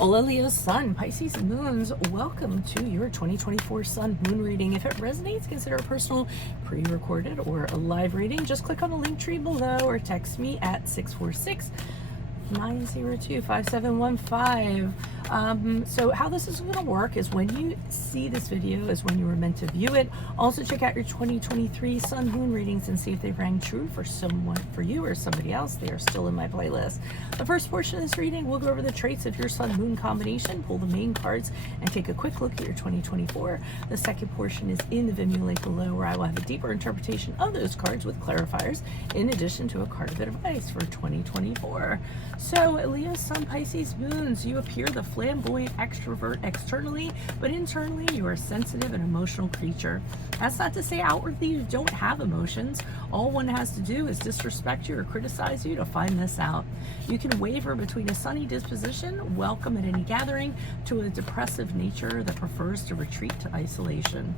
Hola Leo Sun, Pisces Moons, welcome to your 2024 Sun Moon reading. If it resonates, consider a personal, pre-recorded, or a live reading. Just click on the link tree below or text me at 646-902-5715. So how this is going to work is when you see this video is when you were meant to view it. Also check out your 2023 Sun Moon readings and see if they rang true for someone, for you or somebody else. They are still in my playlist. The first portion of this reading, we'll go over the traits of your Sun Moon combination, pull the main cards, and take a quick look at your 2024. The second portion is in the Vimeo link below, where I will have a deeper interpretation of those cards with clarifiers, in addition to a card of advice for 2024. So Leo, Sun, Pisces, Moons, you appear the flamboyant extrovert externally, but internally you are a sensitive and emotional creature. That's not to say outwardly you don't have emotions. All one has to do is disrespect you or criticize you to find this out. You can waver between a sunny disposition, welcome at any gathering, to a depressive nature that prefers to retreat to isolation.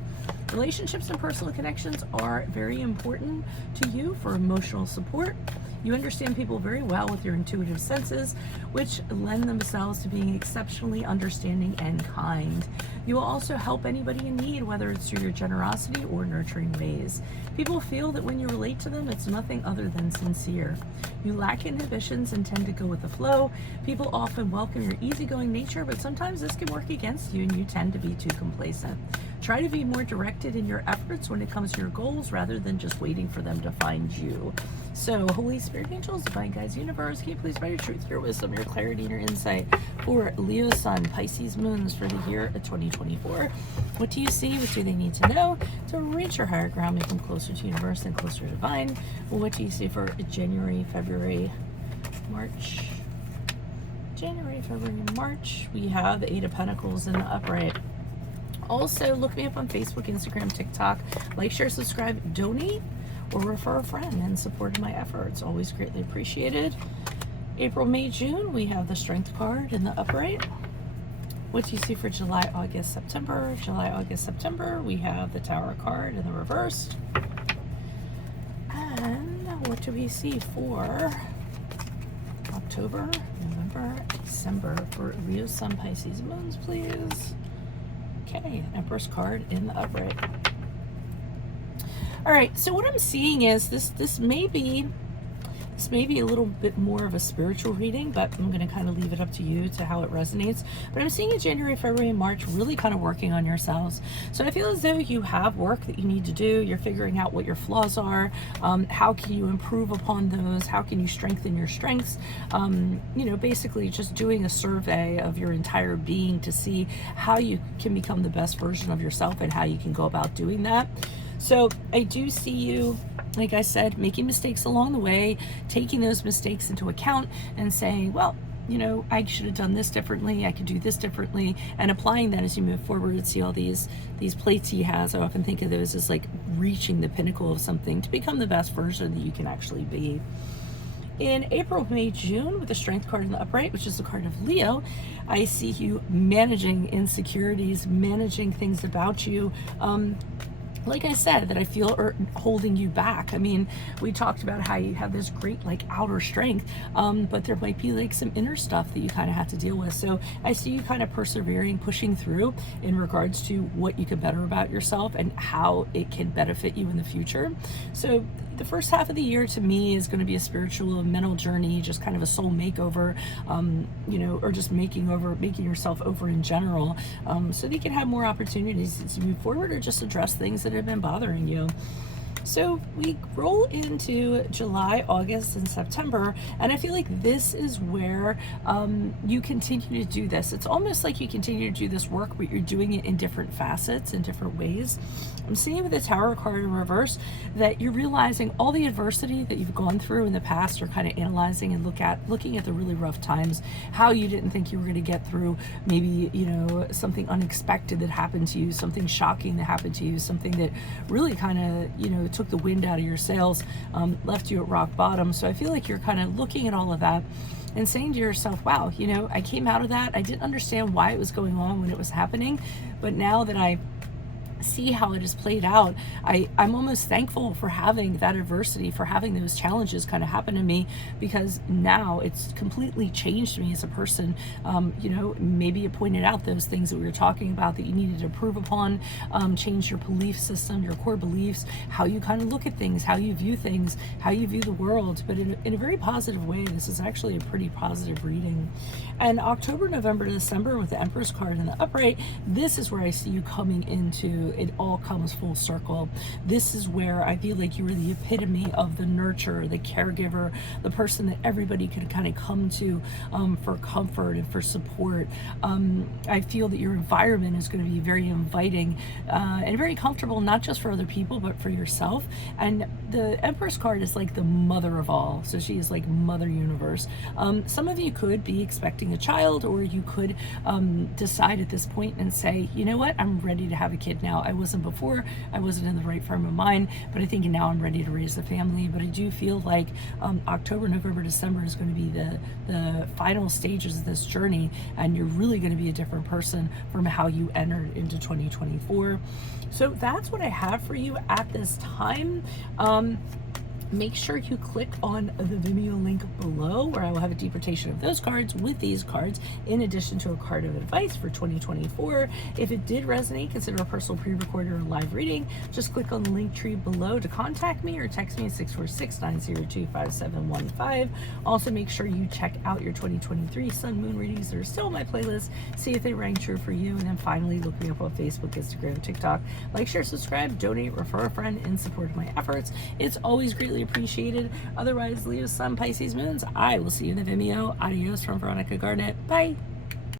Relationships and personal connections are very important to you for emotional support. You understand people very well with your intuitive senses, which lend themselves to being exceptionally understanding and kind. You will also help anybody in need, whether it's through your generosity or nurturing ways. People feel that when you relate to them, it's nothing other than sincere. You lack inhibitions and tend to go with the flow. People often welcome your easygoing nature, but sometimes this can work against you and you tend to be too complacent. Try to be more directed in your efforts when it comes to your goals rather than just waiting for them to find you. So, Holy Spirit, angels, divine guides, universe, can you please provide your truth, your wisdom, your clarity, and your insight for Leo Sun, Pisces Moons for the year of 2024. What do you see? What do they need to know to reach your higher ground, make them closer to universe and closer to divine? Well, what do you see for January, February, March? January, February, March. We have the Eight of Pentacles in the upright. Also, look me up on Facebook, Instagram, TikTok. Like, share, subscribe, donate, or refer a friend in support of my efforts. Always greatly appreciated. April, May, June, we have the Strength card in the upright. What do you see for July, August, September? July, August, September, we have the Tower card in the reversed. And what do we see for October, November, December for Leo, Sun, Pisces, Moons, please? Okay, Empress card in the upright. All right, so what I'm seeing is this may be a little bit more of a spiritual reading, but I'm going to kind of leave it up to you to how it resonates. But I'm seeing in January, February, and March really kind of working on yourselves. So I feel as though you have work that you need to do. You're figuring out what your flaws are. How can you improve upon those? How can you strengthen your strengths? You know, basically just doing a survey of your entire being to see how you can become the best version of yourself and how you can go about doing that. So I do see you, like I said, making mistakes along the way, taking those mistakes into account and saying, well, you know, I should have done this differently. I could do this differently, and applying that as you move forward and see all these plates he has. I often think of those as like reaching the pinnacle of something to become the best version that you can actually be. In April, May, June, with the Strength card in the upright, which is the card of Leo, I see you managing insecurities, managing things about you, like I said, that I feel are holding you back. I mean, we talked about how you have this great like outer strength, but there might be like some inner stuff that you kind of have to deal with. So I see you kind of persevering, pushing through in regards to what you can better about yourself and how it can benefit you in the future. So the first half of the year to me is going to be a spiritual and mental journey, just kind of a soul makeover, you know, or just making yourself over in general, so that you can have more opportunities as you move forward or just address things that have been bothering you. So we roll into July, August, and September, and I feel like this is where you continue to do this. It's almost like you continue to do this work, but you're doing it in different facets, in different ways. I'm seeing with the Tower card in reverse that you're realizing all the adversity that you've gone through in the past. You're kind of analyzing and looking at the really rough times, how you didn't think you were going to get through maybe, you know, something unexpected that happened to you, something shocking that happened to you, something that really kind of, you know, took the wind out of your sails, left you at rock bottom. So I feel like you're kind of looking at all of that and saying to yourself, wow, you know, I came out of that. I didn't understand why it was going on when it was happening, but now that I see how it has played out, I'm almost thankful for having that adversity, for having those challenges kind of happen to me, because now it's completely changed me as a person. You know, maybe it pointed out those things that we were talking about that you needed to improve upon, change your belief system, your core beliefs, how you kind of look at things, how you view things, how you view the world, but in a very positive way. This is actually a pretty positive reading. And October, November, December with the Empress card in the upright, this is where I see you coming into, it all comes full circle. This is where I feel like you were the epitome of the nurturer, the caregiver, the person that everybody can kind of come to for comfort and for support. I feel that your environment is going to be very inviting and very comfortable, not just for other people, but for yourself. And the Empress card is like the mother of all. So she is like Mother Universe. Some of you could be expecting a child, or you could decide at this point and say, you know what, I'm ready to have a kid now. I wasn't before, I wasn't in the right frame of mind, but I think now I'm ready to raise the family. But I do feel like October, November, December is going to be the final stages of this journey, and you're really going to be a different person from how you entered into 2024. So that's what I have for you at this time. Make sure you click on the Vimeo link below, where I will have a deportation of those cards with these cards, in addition to a card of advice for 2024. If it did resonate, consider a personal pre-recorded or live reading. Just click on the link tree below to contact me, or text me at 646-902-5715. Also, make sure you check out your 2023 Sun Moon readings that are still on my playlist. See if they rang true for you. And then finally, look me up on Facebook, Instagram, TikTok. Like, share, subscribe, donate, refer a friend in support of my efforts. It's always greatly appreciated. Otherwise, Leo, Sun, Pisces, Moons, I will see you in the Vimeo. Adios from Veronica Garnett. Bye.